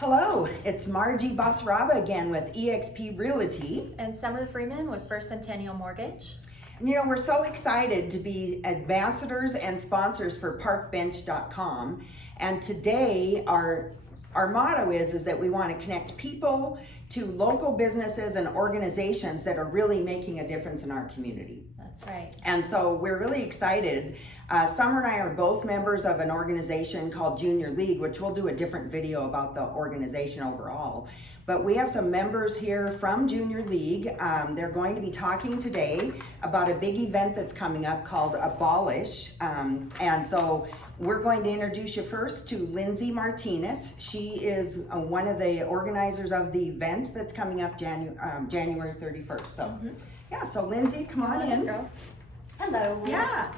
Hello, it's Margie Basraba again with eXp Realty. And Summer Freeman with First Centennial Mortgage. And we're so excited to be ambassadors and sponsors for parkbench.com. And today our motto is that we want to connect people to local businesses and organizations that are really making a difference in our community. That's right. And so we're really excited. Summer and I are both members of an organization called Junior League, which we'll do a different video about the organization overall. But we have some members here from Junior League. They're going to be talking today about a big event that's coming up called Abolish. And so we're going to introduce you first to Lindsay Martinez. She is one of the organizers of the event that's coming up January 31st. So yeah, so Lindsay, come on in. Girls. Hello. Yeah.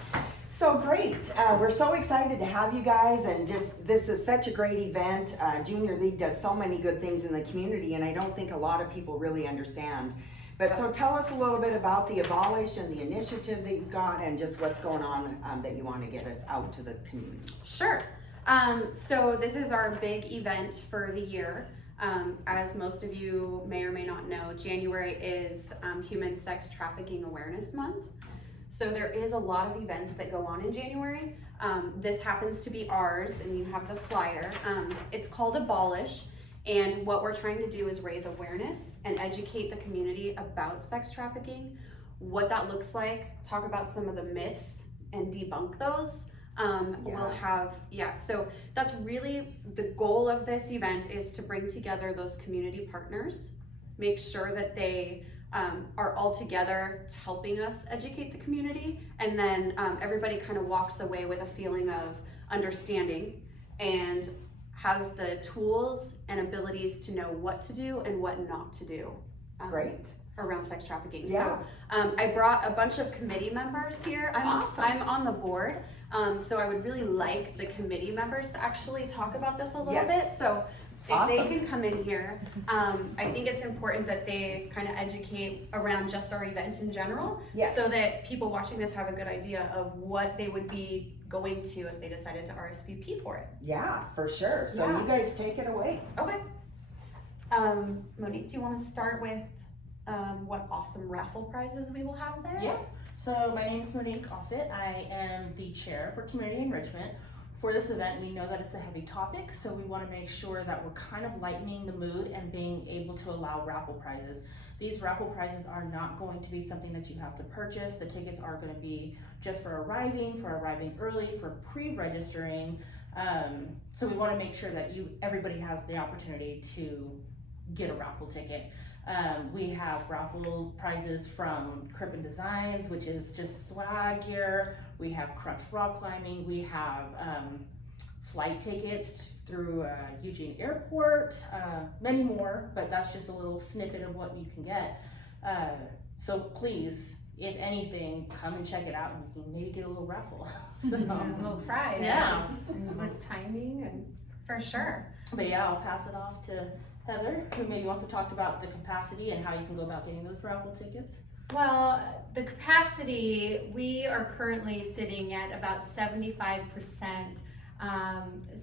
So great. We're so excited to have you guys, and just this is such a great event. Junior League does so many good things in the community, and I don't think a lot of people really understand. But so tell us a little bit about the Abolish and the initiative that you've got, and just what's going on that you want to get us out to the community. Sure. So this is our big event for the year. As most of you may or may not know, January is Human Sex Trafficking Awareness Month. So there is a lot of events that go on in January. This happens to be ours, and you have the flyer. It's called Abolish, and what we're trying to do is raise awareness and educate the community about sex trafficking, what that looks like, talk about some of the myths and debunk those. So that's really the goal of this event, is to bring together those community partners, make sure that they are all together helping us educate the community, and then everybody kind of walks away with a feeling of understanding and has the tools and abilities to know what to do and what not to do. Great. Around sex trafficking. Yeah. So I brought a bunch of committee members here. Awesome. I'm on the board, so I would really like the committee members to actually talk about this a little bit. So if Awesome. they can come in here, I think it's important that they kind of educate around just our event in general, Yes. so that people watching this have a good idea of what they would be going to if they decided to RSVP for it. Yeah, for sure. So you guys take it away. Okay. Monique, do you want to start with what awesome raffle prizes we will have there? Yeah. So my name is Monique Offit. I am the chair for community enrichment. For this event, we know that it's a heavy topic, so we want to make sure that we're kind of lightening the mood and being able to allow raffle prizes. These raffle prizes are not going to be something that you have to purchase. The tickets are going to be just for arriving early, for pre-registering. So we want to make sure that everybody has the opportunity to get a raffle ticket. We have raffle prizes from Crippen Designs, which is just swag gear. We have Crux Rock Climbing. We have flight tickets through Eugene Airport, many more, but that's just a little snippet of what you can get. So please, if anything, come and check it out, and you can maybe get a little raffle. A little prize. Yeah. And with timing and For sure. But yeah, I'll pass it off to Heather, who maybe wants to talk about the capacity and how you can go about getting those raffle tickets. well, the capacity, we are currently sitting at about 75%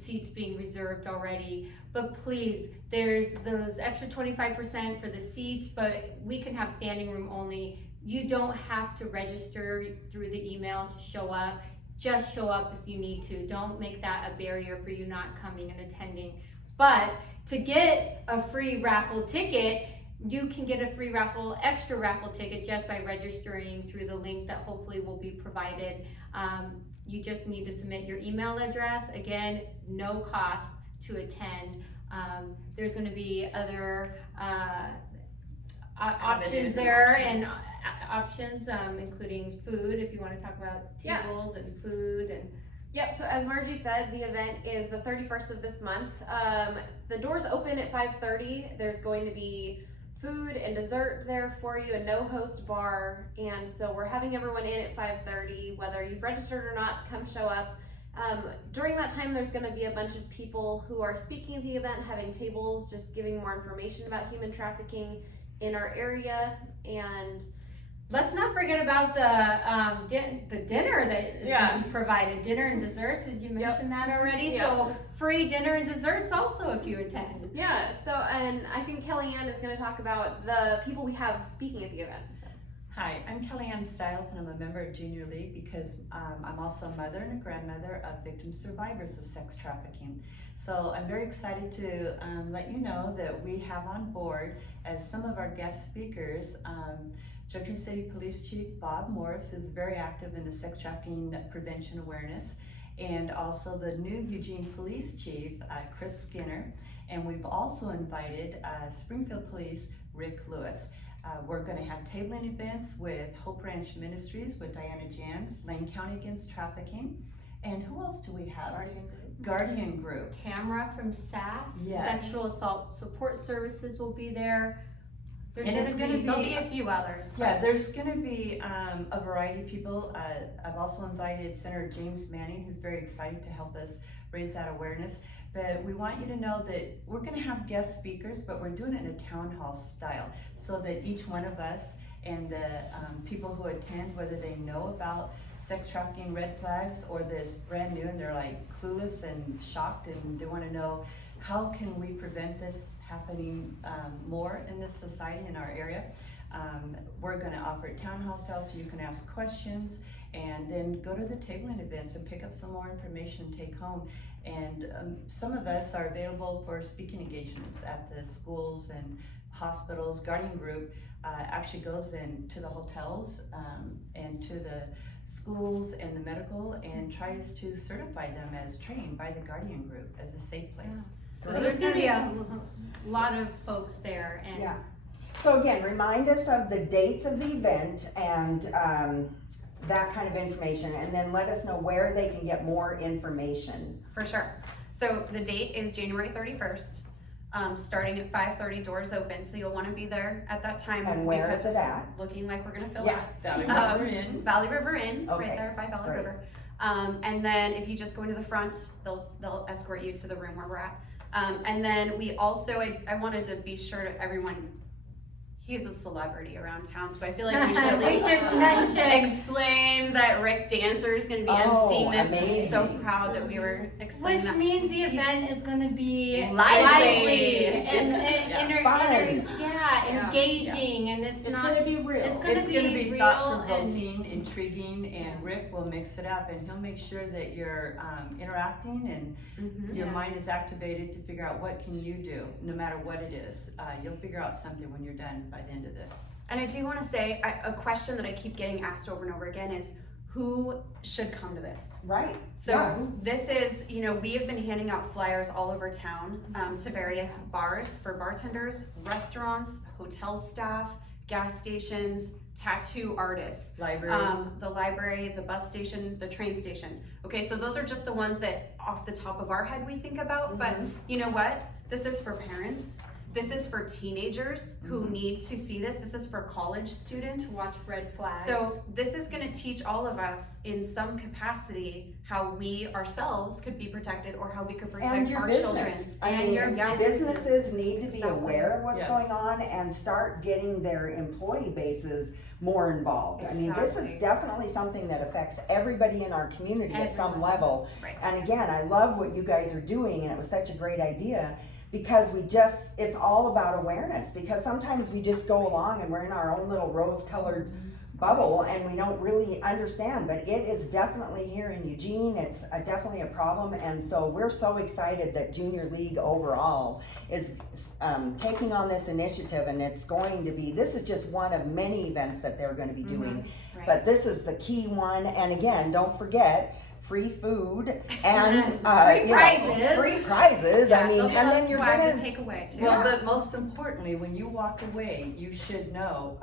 seats being reserved already. But please, there's those extra 25% for the seats, but we can have standing room only. You don't have to register through the email to show up. Just show up if you need to. Don't make that a barrier for you not coming and attending. But to get a free raffle ticket, you can get a free extra raffle ticket just by registering through the link that hopefully will be provided. You just need to submit your email address. Again, no cost to attend. There's going to be other options there, and options including food, if you want to talk about tables and food and. Yep, so as Margie said, the event is the 31st of this month. The doors open at 5:30. There's going to be food and dessert there for you, a no-host bar, and so we're having everyone in at 5:30. Whether you've registered or not, come show up. During that time, there's going to be a bunch of people who are speaking at the event, having tables, just giving more information about human trafficking in our area. And let's not forget about the dinner that is provided. Dinner and desserts. Did you mention that already? Yep. So free dinner and desserts also if you attend. Yeah, so, and I think Kellyanne is going to talk about the people we have speaking at the event. So. Hi, I'm Kellyanne Stiles and I'm a member of Junior League because I'm also a mother and a grandmother of victim survivors of sex trafficking. So I'm very excited to let you know that we have on board as some of our guest speakers, Junction City Police Chief Bob Morris, who's very active in the sex trafficking prevention awareness, and also the new Eugene Police Chief, Chris Skinner. And we've also invited Springfield Police, Rick Lewis. We're going to have tabling events with Hope Ranch Ministries with Diana Jans, Lane County Against Trafficking, and who else do we have? Guardian Group. Tamara from SAS, Yes. Sexual Assault Support Services will be there. And it's going to There'll be a few others. Yeah, there's going to be a variety of people. I've also invited Senator James Manning, who's very excited to help us raise that awareness. But we want you to know that we're going to have guest speakers, but we're doing it in a town hall style so that each one of us and the people who attend, whether they know about sex trafficking red flags or this brand new and they're like clueless and shocked and they want to know how can we prevent this happening more in this society in our area. We're going to offer a town hall style so you can ask questions and then go to the tabling events and pick up some more information and take home. And some of us are available for speaking engagements at the schools and hospitals. Guardian Group actually goes into the hotels and to the schools and the medical and tries to certify them as trained by the Guardian Group as a safe place. Yeah. So there's going to be a lot of folks there. And Yeah. So again, remind us of the dates of the event and that kind of information, and then let us know where they can get more information. For sure. So the date is January 31st, starting at 5:30, doors open, so you'll want to be there at that time. And where because is it it's at? looking like we're gonna fill Yeah. it. Valley River Inn. Valley River Inn, Okay, right there by Valley great. River. And then if you just go into the front, they'll escort you to the room where we're at. And then we also, I wanted to be sure to everyone, he's a celebrity around town, so I feel like we should at We least should mention. explain that Rick Dancer is going to be Oh, emceeing this. amazing. So proud that we were explaining Which that. means the event is going to be Lively. and Fun. engaging, and it's not. gonna be real. It's gonna It's going to be real thought-provoking, intriguing, and Rick will mix it up and he'll make sure that you're interacting and Mhm. your Yes. mind is activated to figure out what can you do, no matter what it is. You'll figure out something when you're done by the end of this. And I do want to say a question that I keep getting asked over and over again is, who should come to this? Right. So Yeah. this is, we have been handing out flyers all over town to various bars for bartenders, restaurants, hotel staff, gas stations, tattoo artists, Library. the library, the bus station, the train station. Okay, so those are just the ones that off the top of our head we think about, but you know what? This is for parents. This is for teenagers who need to see this. This is for college students. To watch red flags. So this is going to teach all of us in some capacity how we ourselves could be protected or how we could protect And your our business. children. I And mean, your businesses need to be Exactly. aware of what's Yes. going on and start getting their employee bases more involved. I mean, this Exactly. is definitely something that affects everybody in our community at some Everyone. level. Right. And again, I love what you guys are doing, and it was such a great idea because it's all about awareness, because sometimes we just go along and we're in our own little rose-colored bubble and we don't really understand, but it is definitely here in Eugene. It's definitely a problem, and so we're so excited that Junior League overall is taking on this initiative, and it's going to be, this is just one of many events that they're going to be doing, Right. but this is the key one. And again, don't forget, free food and Free prizes. free prizes. I mean, There'll and be then lots of you're swag gonna to take away too. Well, but most importantly, when you walk away, you should know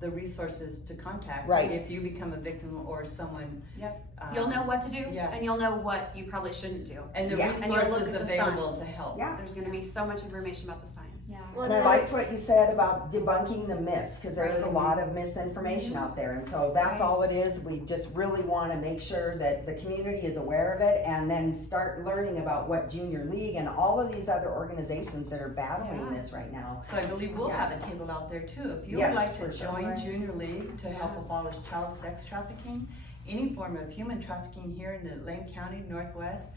the resources to contact. Right. If you become a victim or someone. Yep. You'll know what to do, yeah. and you'll know what you probably shouldn't do. And the Yeah. And you'll look resources at the available signs. to help. Yeah. There's going to be so much information about the science. Yeah. And I liked what you said about debunking the myths, because there is a Right. lot of misinformation out there, and so that's all it is. We just really want to make sure that the community is aware of it, and then start learning about what Junior League and all of these other organizations that are battling Yeah. this right now. So I believe we'll Yeah. have a table out there too. If you Yes, would like to for sure. join Junior League to help Yeah. abolish child sex trafficking, any form of human trafficking here in the Lane County Northwest,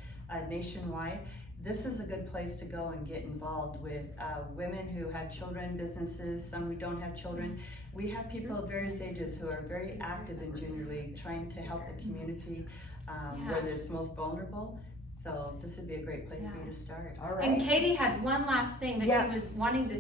nationwide. This is a good place to go and get involved with women who have children, businesses, some who don't have children. We have people of various ages who are very active in Junior League, trying to help the community where it's most vulnerable. So this would be a great place for you to start. All right. And Katie had one last thing that Yes. she was wanting to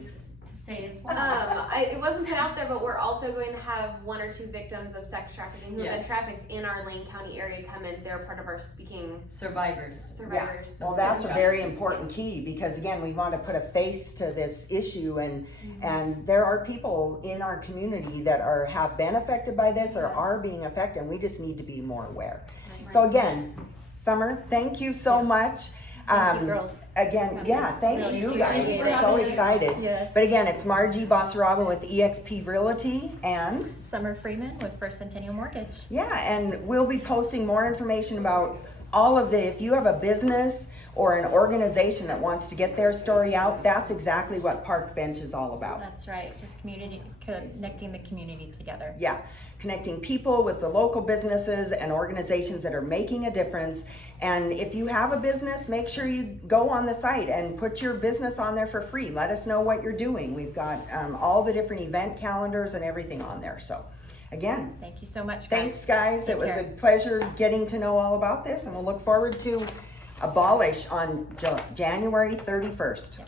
say as well. It wasn't put out there, but we're also going to have 1 or 2 victims of sex trafficking who have been trafficked in our Lane County area come in. They're part of our speaking Survivors. survivors. Well, that's a very important key, because again, we want to put a face to this issue, and there are people in our community that have been affected by this or are being affected, and we just need to be more aware. So again, Summer, thank you so much. Thank you, girls. Again, thank you guys. Thank We're you. so excited. Yes. But again, it's Margie Basaraba with EXP Realty, and Summer Freeman with First Centennial Mortgage. and we'll be posting more information about all of if you have a business or an organization that wants to get their story out, that's exactly what Park Bench is all about. That's right, just connecting the community together. Yeah, connecting people with the local businesses and organizations that are making a difference. And if you have a business, make sure you go on the site and put your business on there for free. Let us know what you're doing. We've got all the different event calendars and everything on there. So again, Thank you so much, guys. thanks guys. Take It was care. a pleasure getting to know all about this, and we'll look forward to Abolish on January 31st. Yes.